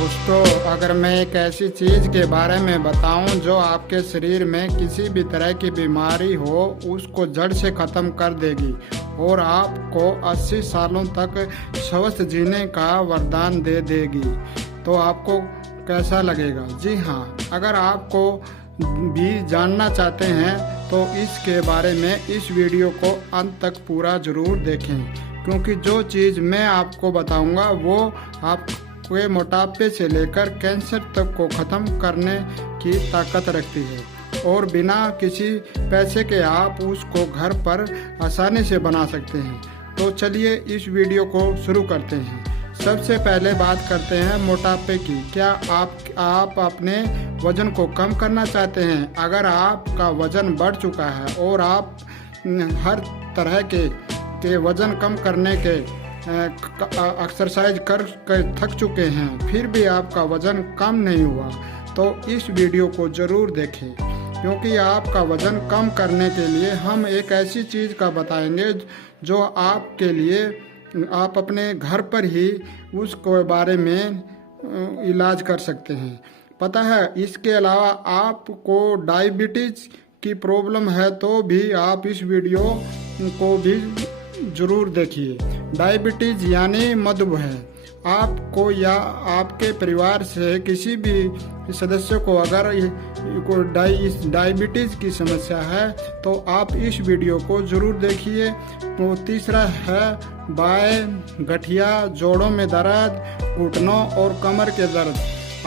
दोस्तों, अगर मैं एक ऐसी चीज़ के बारे में बताऊं जो आपके शरीर में किसी भी तरह की बीमारी हो उसको जड़ से ख़त्म कर देगी और आपको 80 सालों तक स्वस्थ जीने का वरदान दे देगी, तो आपको कैसा लगेगा? जी हाँ, अगर आपको भी जानना चाहते हैं तो इसके बारे में इस वीडियो को अंत तक पूरा ज़रूर देखें, क्योंकि जो चीज़ मैं आपको बताऊंगा वो आपके मोटापे से लेकर कैंसर तक को ख़त्म करने की ताकत रखती है और बिना किसी पैसे के आप उसको घर पर आसानी से बना सकते हैं। तो चलिए इस वीडियो को शुरू करते हैं। सबसे पहले बात करते हैं मोटापे की। क्या आप अपने वज़न को कम करना चाहते हैं? अगर आपका वज़न बढ़ चुका है और आप हर तरह के वज़न कम करने के एक्सरसाइज कर थक चुके हैं, फिर भी आपका वज़न कम नहीं हुआ, तो इस वीडियो को ज़रूर देखें, क्योंकि आपका वज़न कम करने के लिए हम एक ऐसी चीज़ का बताएंगे जो आपके लिए आप अपने घर पर ही उसके बारे में इलाज कर सकते हैं। पता है, इसके अलावा आपको डायबिटीज़ की प्रॉब्लम है तो भी आप इस वीडियो को भी ज़रूर देखिए। डायबिटीज़ यानी मधुमेह आपको या आपके परिवार से किसी भी सदस्य को अगर डायबिटीज़ की समस्या है तो आप इस वीडियो को ज़रूर देखिए। तो तीसरा है बाएं गठिया, जोड़ों में दर्द, घुटनों और कमर के दर्द।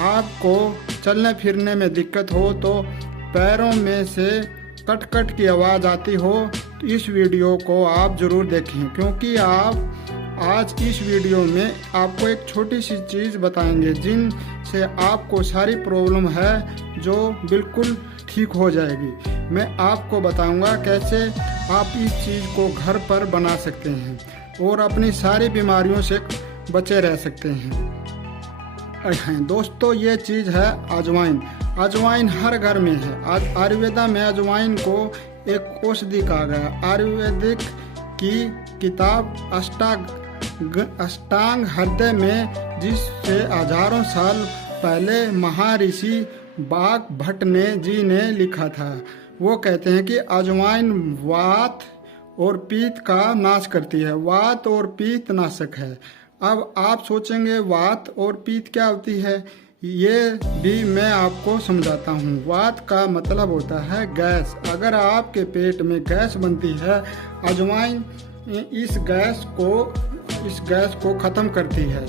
आपको चलने फिरने में दिक्कत हो तो पैरों में से कट कट की आवाज़ आती हो तो इस वीडियो को आप ज़रूर देखें, क्योंकि आप आज इस वीडियो में आपको एक छोटी सी चीज़ बताएंगे जिनसे आपको सारी प्रॉब्लम है जो बिल्कुल ठीक हो जाएगी। मैं आपको बताऊंगा कैसे आप इस चीज़ को घर पर बना सकते हैं और अपनी सारी बीमारियों से बचे रह सकते हैं। दोस्तों, ये चीज़ है अजवाइन। अजवाइन हर घर में है। आयुर्वेदा में अजवाइन को एक औषधि कहा गया। आयुर्वेदिक की किताब अष्टांग हृदय में, जिससे हजारों साल पहले महर्षि बाघ भट्ट जी ने लिखा था, वो कहते हैं कि अजवाइन वात और पित्त का नाश करती है। वात और पित्त नाशक है। अब आप सोचेंगे वात और पित्त क्या होती है, ये भी मैं आपको समझाता हूँ। वात का मतलब होता है गैस। अगर आपके पेट में गैस बनती है, अजवाइन इस गैस को ख़त्म करती है।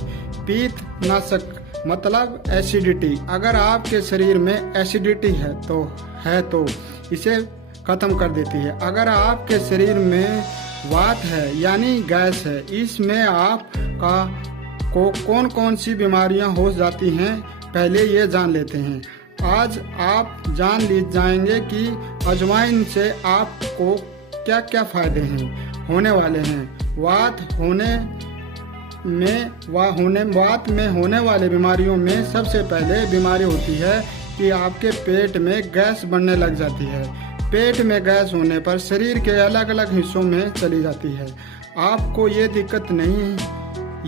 पित्त नाशक मतलब एसिडिटी। अगर आपके शरीर में एसिडिटी है तो इसे ख़त्म कर देती है। अगर आपके शरीर में वात है यानी गैस है, इसमें आपका को कौन कौन सी बीमारियां हो जाती हैं पहले ये जान लेते हैं। आज आप जान जाएंगे कि अजवाइन से आपको क्या क्या फ़ायदे होने वाले हैं। वात में होने वाले बीमारियों में सबसे पहले बीमारी होती है कि आपके पेट में गैस बनने लग जाती है। पेट में गैस होने पर शरीर के अलग अलग हिस्सों में चली जाती है। आपको ये दिक्कत नहीं,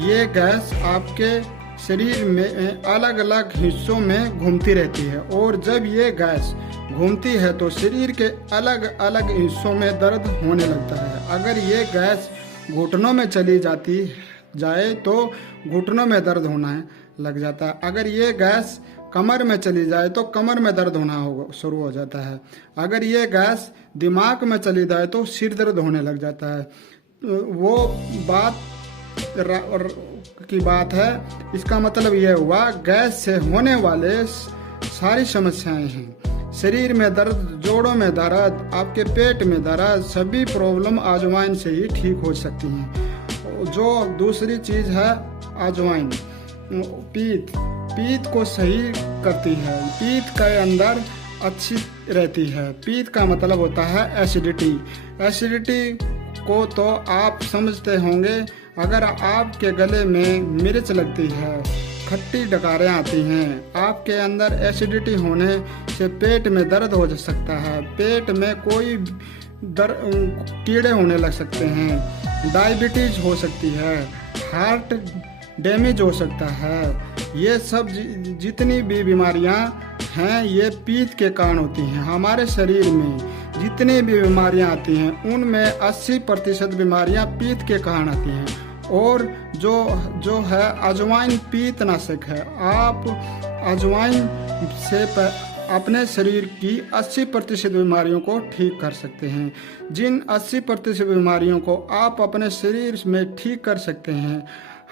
ये गैस आपके शरीर में अलग अलग हिस्सों में घूमती रहती है और जब ये गैस घूमती है तो शरीर के अलग अलग हिस्सों में दर्द होने लगता है। अगर ये गैस घुटनों में चली जाए तो घुटनों में दर्द होना लग जाता है। अगर ये गैस कमर में चली जाए तो कमर में दर्द होना शुरू हो जाता है। अगर ये गैस दिमाग में चली जाए तो सिर दर्द होने लग जाता है। वो की बात है। इसका मतलब यह हुआ गैस से होने वाले सारी समस्याएं हैं। शरीर में दर्द, जोड़ों में दर्द, आपके पेट में दर्द, सभी प्रॉब्लम अजवाइन से ही ठीक हो सकती हैं। जो दूसरी चीज़ है अजवाइन पित्त को सही करती है। पित्त के अंदर अच्छी रहती है। पित्त का मतलब होता है एसिडिटी को तो आप समझते होंगे। अगर आपके गले में मिर्च लगती है, खट्टी डकारें आती हैं, आपके अंदर एसिडिटी होने से पेट में दर्द हो सकता है, पेट में कोई कीड़े होने लग सकते हैं, डायबिटीज हो सकती है, हार्ट डैमेज हो सकता है। ये सब जितनी भी बीमारियां हैं ये पित्त के कारण होती हैं। हमारे शरीर में जितनी भी बीमारियां आती हैं उनमें 80% बीमारियां पित्त के कारण आती हैं। और जो है अजवाइन पित्तनाशक है। आप अजवाइन से अपने शरीर की 80% बीमारियों को ठीक कर सकते हैं। जिन 80% बीमारियों को आप अपने शरीर में ठीक कर सकते हैं,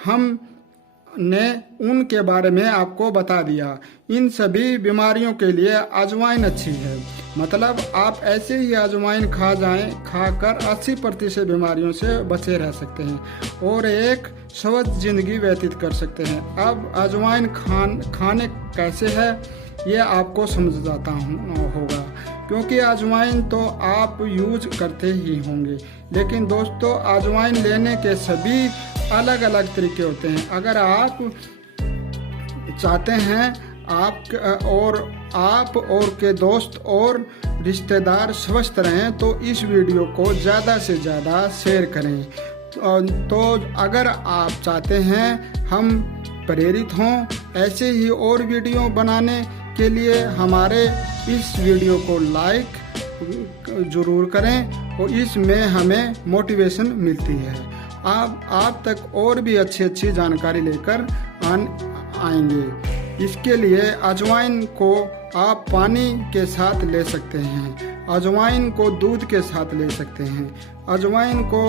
हमने उनके बारे में आपको बता दिया। इन सभी बीमारियों के लिए अजवाइन अच्छी है। मतलब आप ऐसे ही अजवाइन खाकर 80% बीमारियों से बचे रह सकते हैं और एक स्वस्थ जिंदगी व्यतीत कर सकते हैं। अब अजवाइन खाने कैसे है ये आपको समझाता होगा, क्योंकि अजवाइन तो आप यूज करते ही होंगे। लेकिन दोस्तों, अजवाइन लेने के सभी अलग अलग तरीके होते हैं। अगर आप चाहते हैं आप और के दोस्त और रिश्तेदार स्वस्थ रहें तो इस वीडियो को ज़्यादा से ज़्यादा शेयर करें। तो अगर आप चाहते हैं हम प्रेरित हों ऐसे ही और वीडियो बनाने के लिए, हमारे इस वीडियो को लाइक ज़रूर करें और इसमें हमें मोटिवेशन मिलती है। आप तक और भी अच्छी जानकारी लेकर आएंगे। इसके लिए अजवाइन को आप पानी के साथ ले सकते हैं, अजवाइन को दूध के साथ ले सकते हैं, अजवाइन को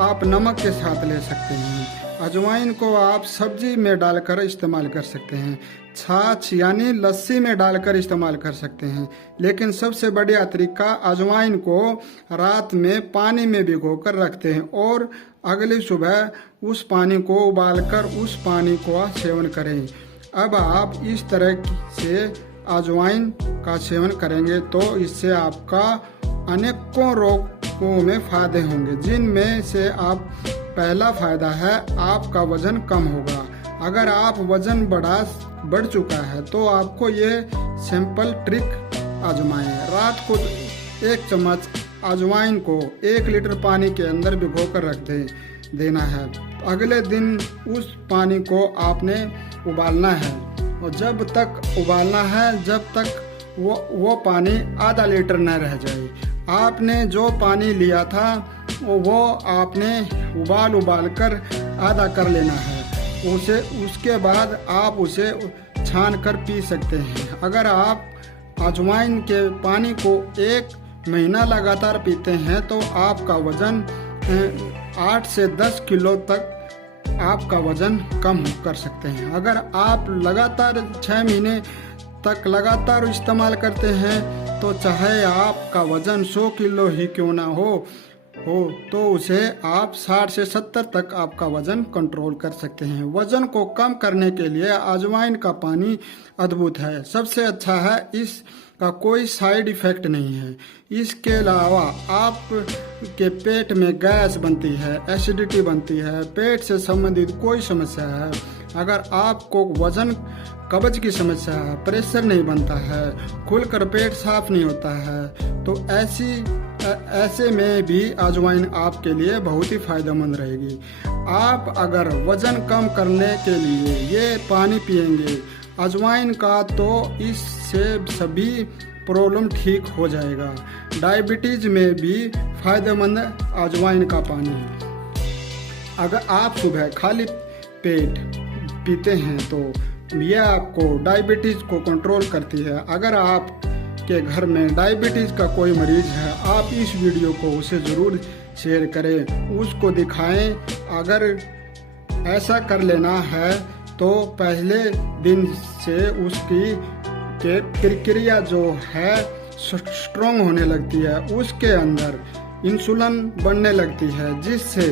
आप नमक के साथ ले सकते हैं, अजवाइन को आप सब्जी में डालकर इस्तेमाल कर सकते हैं, छाछ यानी लस्सी में डालकर इस्तेमाल कर सकते हैं। लेकिन सबसे बढ़िया तरीका अजवाइन को रात में पानी में भिगोकर रखते हैं और अगली सुबह उस पानी को उबालकर उस पानी को सेवन करें। अब आप इस तरह से अजवाइन का सेवन करेंगे तो इससे आपका अनेकों रोगों में फायदे होंगे, जिनमें से पहला फायदा है आपका वजन कम होगा। अगर आप वजन बढ़ चुका है तो आपको ये सिंपल ट्रिक आजमाएं। रात को 1 चम्मच अजवाइन को 1 लीटर पानी के अंदर भिगोकर रख देना है। अगले दिन उस पानी को आपने उबालना है और जब तक उबालना है जब तक वो पानी आधा लीटर न रह जाए। आपने जो पानी लिया था वो आपने उबाल कर आधा कर लेना है। उसके बाद आप उसे छान कर पी सकते हैं। अगर आप अजवाइन के पानी को 1 महीना लगातार पीते हैं तो आपका वजन 8 से 10 किलो तक आपका वजन कम कर सकते हैं। अगर आप लगातार 6 महीने तक लगातार इस्तेमाल करते हैं तो चाहे आपका वजन 100 किलो ही क्यों ना हो तो उसे आप 60 से 70 तक आपका वजन कंट्रोल कर सकते हैं। वजन को कम करने के लिए अजवाइन का पानी अद्भुत है, सबसे अच्छा है, इसका कोई साइड इफेक्ट नहीं है। इसके अलावा आपके पेट में गैस बनती है, एसिडिटी बनती है, पेट से संबंधित कोई समस्या है, अगर आपको वजन कब्ज की समस्या है, प्रेशर नहीं बनता है, खुलकर पेट साफ नहीं होता है, तो ऐसे में भी अजवाइन आपके लिए बहुत ही फायदेमंद रहेगी। आप अगर वजन कम करने के लिए ये पानी पिएंगे अजवाइन का तो इससे सभी प्रॉब्लम ठीक हो जाएगा। डायबिटीज में भी फायदेमंद अजवाइन का पानी है। अगर आप सुबह खाली पेट पीते हैं तो यह आपको डायबिटीज को कंट्रोल करती है। अगर आप के घर में डायबिटीज का कोई मरीज है आप इस वीडियो को उसे ज़रूर शेयर करें, उसको दिखाएं। अगर ऐसा कर लेना है तो पहले दिन से उसकी प्रक्रिया जो है स्ट्रॉन्ग होने लगती है, उसके अंदर इंसुलिन बनने लगती है, जिससे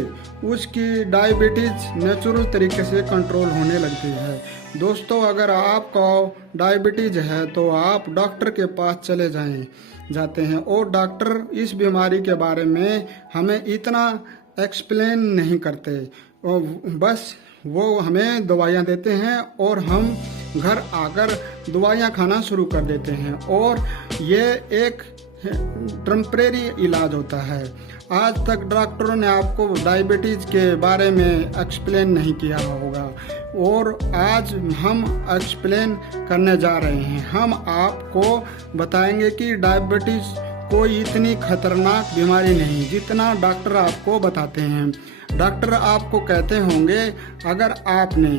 उसकी डायबिटीज नेचुरल तरीके से कंट्रोल होने लगती है। दोस्तों, अगर आपको डायबिटीज है तो आप डॉक्टर के पास चले जाते हैं और डॉक्टर इस बीमारी के बारे में हमें इतना एक्सप्लेन नहीं करते, और बस वो हमें दवाइयाँ देते हैं और हम घर आकर दवाइयाँ खाना शुरू कर देते हैं। और ये एक टेम्परेरी इलाज होता है। आज तक डॉक्टरों ने आपको डायबिटीज़ के बारे में एक्सप्लेन नहीं किया होगा और आज हम एक्सप्लेन करने जा रहे हैं। हम आपको बताएंगे कि डायबिटीज़ कोई इतनी खतरनाक बीमारी नहीं जितना डॉक्टर आपको बताते हैं। डॉक्टर आपको कहते होंगे अगर आपने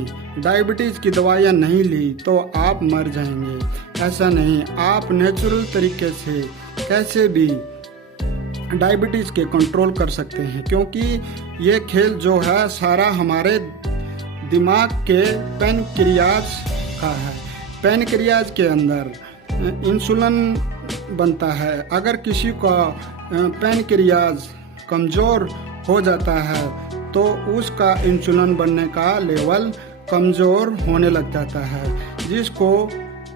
डायबिटीज़ की दवाइयाँ नहीं ली तो आप मर जाएंगे। ऐसा नहीं, आप नेचुरल तरीके से कैसे भी डायबिटीज़ के कंट्रोल कर सकते हैं, क्योंकि ये खेल जो है सारा हमारे दिमाग के पैनक्रियाज का है। पैनक्रियाज के अंदर इंसुलिन बनता है। अगर किसी का पैनक्रियाज कमज़ोर हो जाता है तो उसका इंसुलिन बनने का लेवल कमज़ोर होने लग जाता है, जिसको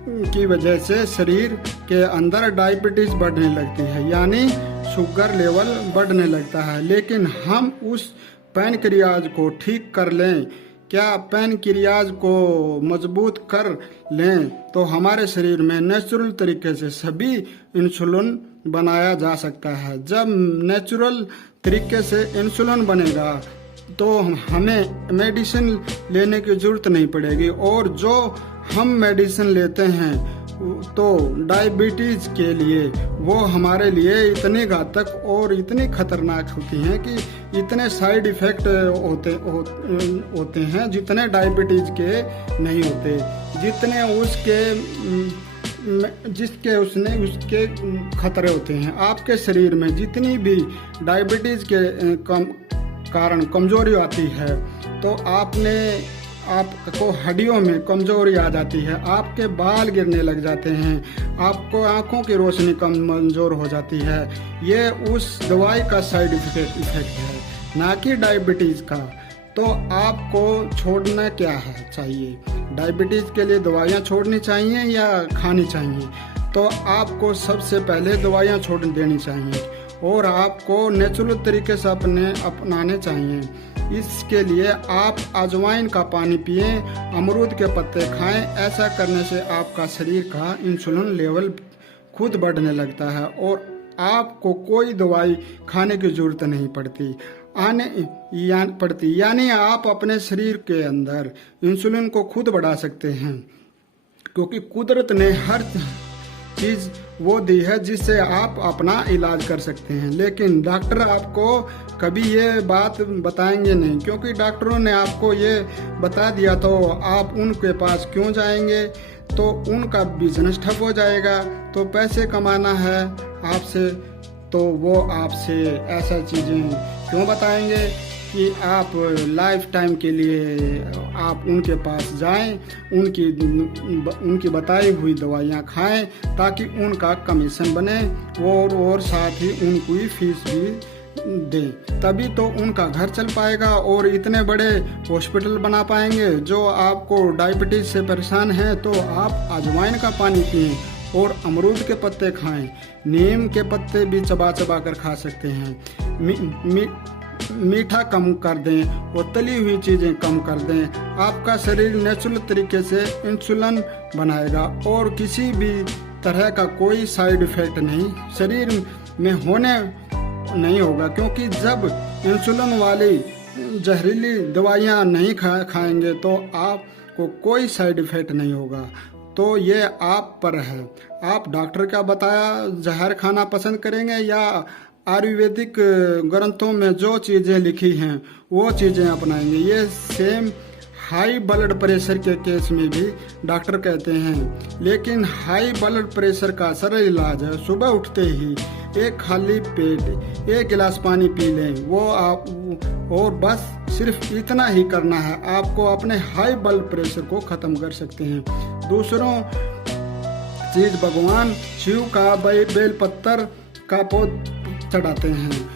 की वजह से शरीर के अंदर डायबिटीज़ बढ़ने लगती है, यानी शुगर लेवल बढ़ने लगता है। लेकिन हम उस पैनक्रियाज को ठीक कर लें, क्या पैनक्रियाज को मजबूत कर लें तो हमारे शरीर में नेचुरल तरीके से सभी इंसुलिन बनाया जा सकता है। जब नेचुरल तरीके से इंसुलिन बनेगा तो हमें मेडिसिन लेने की ज़रूरत नहीं पड़ेगी, और जो हम मेडिसिन लेते हैं तो डायबिटीज़ के लिए वो हमारे लिए इतनी घातक और इतनी खतरनाक होती हैं कि इतने साइड इफ़ेक्ट होते हैं जितने डायबिटीज़ के नहीं होते, जितने उसके खतरे होते हैं। आपके शरीर में जितनी भी डायबिटीज़ के कारण कमज़ोरी आती है तो आपको हड्डियों में कमज़ोरी आ जाती है, आपके बाल गिरने लग जाते हैं, आपको आँखों की रोशनी कमज़ोर हो जाती है। ये उस दवाई का साइड इफ़ेक्ट है, ना कि डायबिटीज़ का। तो आपको छोड़ना क्या है चाहिए? डायबिटीज़ के लिए दवाइयाँ छोड़नी चाहिए या खानी चाहिए? तो आपको सबसे पहले दवाइयाँ छोड़ देनी चाहिए और आपको नेचुरल तरीके से अपनाने चाहिए। इसके लिए आप अजवाइन का पानी पिए, अमरूद के पत्ते खाएं। ऐसा करने से आपका शरीर का इंसुलिन लेवल खुद बढ़ने लगता है और आपको कोई दवाई खाने की ज़रूरत नहीं पड़ती, यानी आप अपने शरीर के अंदर इंसुलिन को खुद बढ़ा सकते हैं, क्योंकि कुदरत ने हर चीज़ वो दी है जिससे आप अपना इलाज कर सकते हैं। लेकिन डॉक्टर आपको कभी ये बात बताएंगे नहीं, क्योंकि डॉक्टरों ने आपको ये बता दिया तो आप उनके पास क्यों जाएंगे? तो उनका बिजनेस ठप हो जाएगा। तो पैसे कमाना है आपसे तो वो आपसे ऐसा चीज़ें क्यों बताएंगे कि आप लाइफ टाइम के लिए आप उनके पास जाएं, उनकी बताई हुई दवाइयाँ खाएं ताकि उनका कमीशन बने और साथ ही उनकी फीस भी दें, तभी तो उनका घर चल पाएगा और इतने बड़े हॉस्पिटल बना पाएंगे। जो आपको डायबिटीज़ से परेशान है तो आप अजवाइन का पानी पिएं और अमरूद के पत्ते खाएं, नीम के पत्ते भी चबा कर खा सकते हैं। मीठा कम कर दें और तली हुई चीज़ें कम कर दें। आपका शरीर नेचुरल तरीके से इंसुलिन बनाएगा और किसी भी तरह का कोई साइड इफ़ेक्ट नहीं शरीर में होने नहीं होगा, क्योंकि जब इंसुलिन वाली जहरीली दवाइयाँ नहीं खाएंगे तो आपको कोई साइड इफ़ेक्ट नहीं होगा। तो ये आप पर है, आप डॉक्टर का बताया जहर खाना पसंद करेंगे या आयुर्वेदिक ग्रंथों में जो चीज़ें लिखी हैं वो चीज़ें अपनाएंगे। ये सेम हाई ब्लड प्रेशर के केस में भी डॉक्टर कहते हैं, लेकिन हाई ब्लड प्रेशर का सरल इलाज है सुबह उठते ही एक खाली पेट 1 गिलास पानी पी लें, वो आप और बस सिर्फ इतना ही करना है, आपको अपने हाई ब्लड प्रेशर को ख़त्म कर सकते हैं। दूसरों चीज़ भगवान शिव का बेलपत्तर का पौध चढ़ाते हैं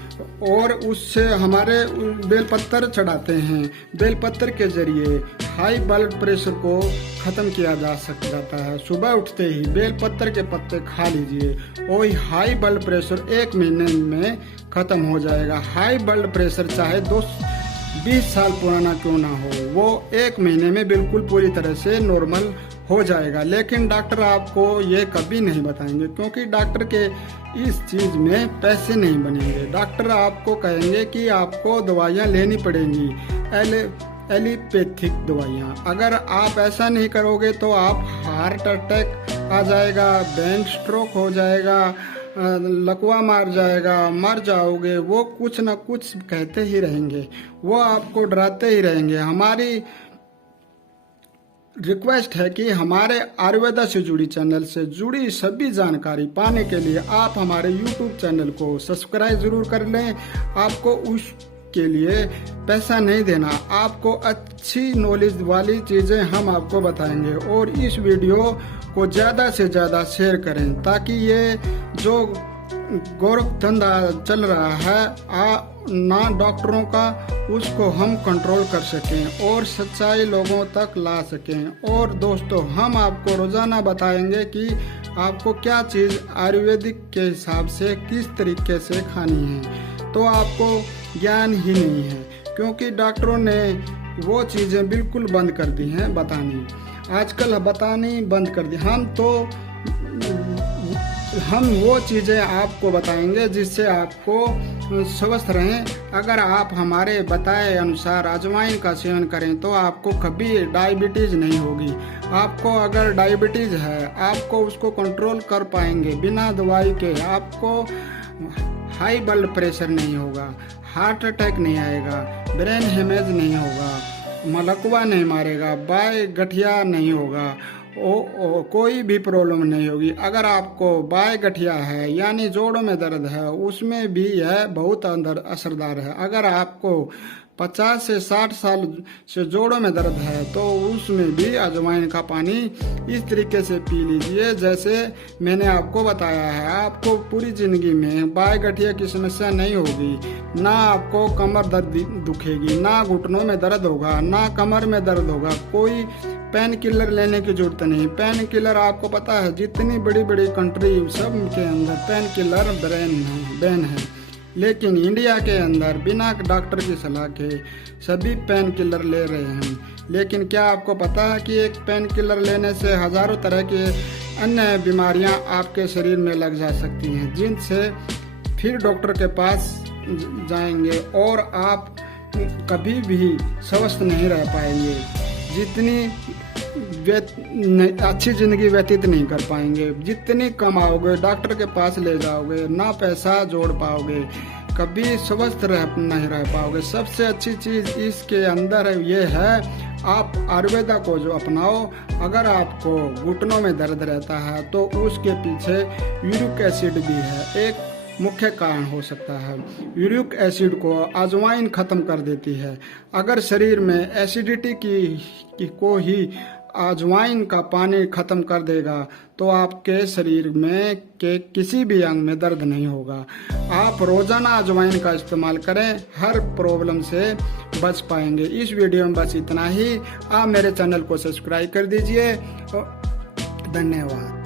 और उससे हमारे बेलपत्तर चढ़ाते हैं। बेलपत्तर के जरिए हाई ब्लड प्रेशर को ख़त्म किया जाता है। सुबह उठते ही बेलपत्तर के पत्ते खा लीजिए और हाई ब्लड प्रेशर 1 महीने में ख़त्म हो जाएगा। हाई ब्लड प्रेशर चाहे 20 साल पुराना क्यों ना हो, वो 1 महीने में बिल्कुल पूरी तरह से नॉर्मल हो जाएगा। लेकिन डॉक्टर आपको ये कभी नहीं बताएंगे, क्योंकि डॉक्टर के इस चीज़ में पैसे नहीं बनेंगे। डॉक्टर आपको कहेंगे कि आपको दवाइयाँ लेनी पड़ेंगी, एलोपैथिक दवाइयाँ। अगर आप ऐसा नहीं करोगे तो आप हार्ट अटैक आ जाएगा, ब्रेन स्ट्रोक हो जाएगा, लकवा मार जाएगा, मर जाओगे। वो कुछ न कुछ कहते ही रहेंगे, वो आपको डराते ही रहेंगे। हमारी रिक्वेस्ट है कि हमारे आयुर्वेदा से जुड़ी चैनल से जुड़ी सभी जानकारी पाने के लिए आप हमारे YouTube चैनल को सब्सक्राइब जरूर कर लें। आपको उसके लिए पैसा नहीं देना, आपको अच्छी नॉलेज वाली चीज़ें हम आपको बताएंगे। और इस वीडियो को ज़्यादा से ज़्यादा शेयर करें, ताकि ये जो गोरख धंधा चल रहा है ना डॉक्टरों का, उसको हम कंट्रोल कर सकें और सच्चाई लोगों तक ला सकें। और दोस्तों, हम आपको रोज़ाना बताएंगे कि आपको क्या चीज़ आयुर्वेदिक के हिसाब से किस तरीके से खानी है। तो आपको ज्ञान ही नहीं है, क्योंकि डॉक्टरों ने वो चीज़ें बिल्कुल बंद कर दी हैं बतानी, आजकल बतानी बंद कर दी। हम वो चीज़ें आपको बताएंगे जिससे आपको स्वस्थ रहें। अगर आप हमारे बताए अनुसार अजवाइन का सेवन करें तो आपको कभी डायबिटीज़ नहीं होगी। आपको अगर डायबिटीज़ है, आपको उसको कंट्रोल कर पाएंगे बिना दवाई के। आपको हाई ब्लड प्रेशर नहीं होगा, हार्ट अटैक नहीं आएगा, ब्रेन हेमेज नहीं होगा, मलकवा नहीं मारेगा, बाय गठिया नहीं होगा, कोई भी प्रॉब्लम नहीं होगी। अगर आपको बाय गठिया है यानी जोड़ों में दर्द है, उसमें भी यह बहुत असरदार है। अगर आपको 50 से 60 साल से जोड़ों में दर्द है तो उसमें भी अजवाइन का पानी इस तरीके से पी लीजिए जैसे मैंने आपको बताया है। आपको पूरी जिंदगी में बाय गठिया की समस्या नहीं होगी, ना आपको कमर दर्द दुखेगी, ना घुटनों में दर्द होगा, ना कमर में दर्द होगा। कोई पेन किलर लेने की जरूरत नहीं। पेन किलर आपको पता है जितनी बड़ी बड़ी कंट्री सब के अंदर पेन किलर बैन है, लेकिन इंडिया के अंदर बिना डॉक्टर की सलाह के सभी पेन किलर ले रहे हैं। लेकिन क्या आपको पता है कि एक पेन किलर लेने से हजारों तरह की अन्य बीमारियां आपके शरीर में लग जा सकती हैं, जिनसे फिर डॉक्टर के पास जाएंगे और आप कभी भी स्वस्थ नहीं रह पाएंगे, जितनी अच्छी जिंदगी व्यतीत नहीं कर पाएंगे। जितनी कमाओगे डॉक्टर के पास ले जाओगे, ना पैसा जोड़ पाओगे, कभी स्वस्थ नहीं रह पाओगे। सबसे अच्छी चीज़ इसके अंदर ये है, आप आयुर्वेदा को जो अपनाओ। अगर आपको घुटनों में दर्द रहता है तो उसके पीछे यूरिक एसिड भी है, एक मुख्य कारण हो सकता है। यूरिक एसिड को अजवाइन खत्म कर देती है। अगर शरीर में एसिडिटी को ही अजवाइन का पानी खत्म कर देगा तो आपके शरीर में के किसी भी अंग में दर्द नहीं होगा। आप रोजाना अजवाइन का इस्तेमाल करें, हर प्रॉब्लम से बच पाएंगे। इस वीडियो में बस इतना ही। आप मेरे चैनल को सब्सक्राइब कर दीजिए। धन्यवाद।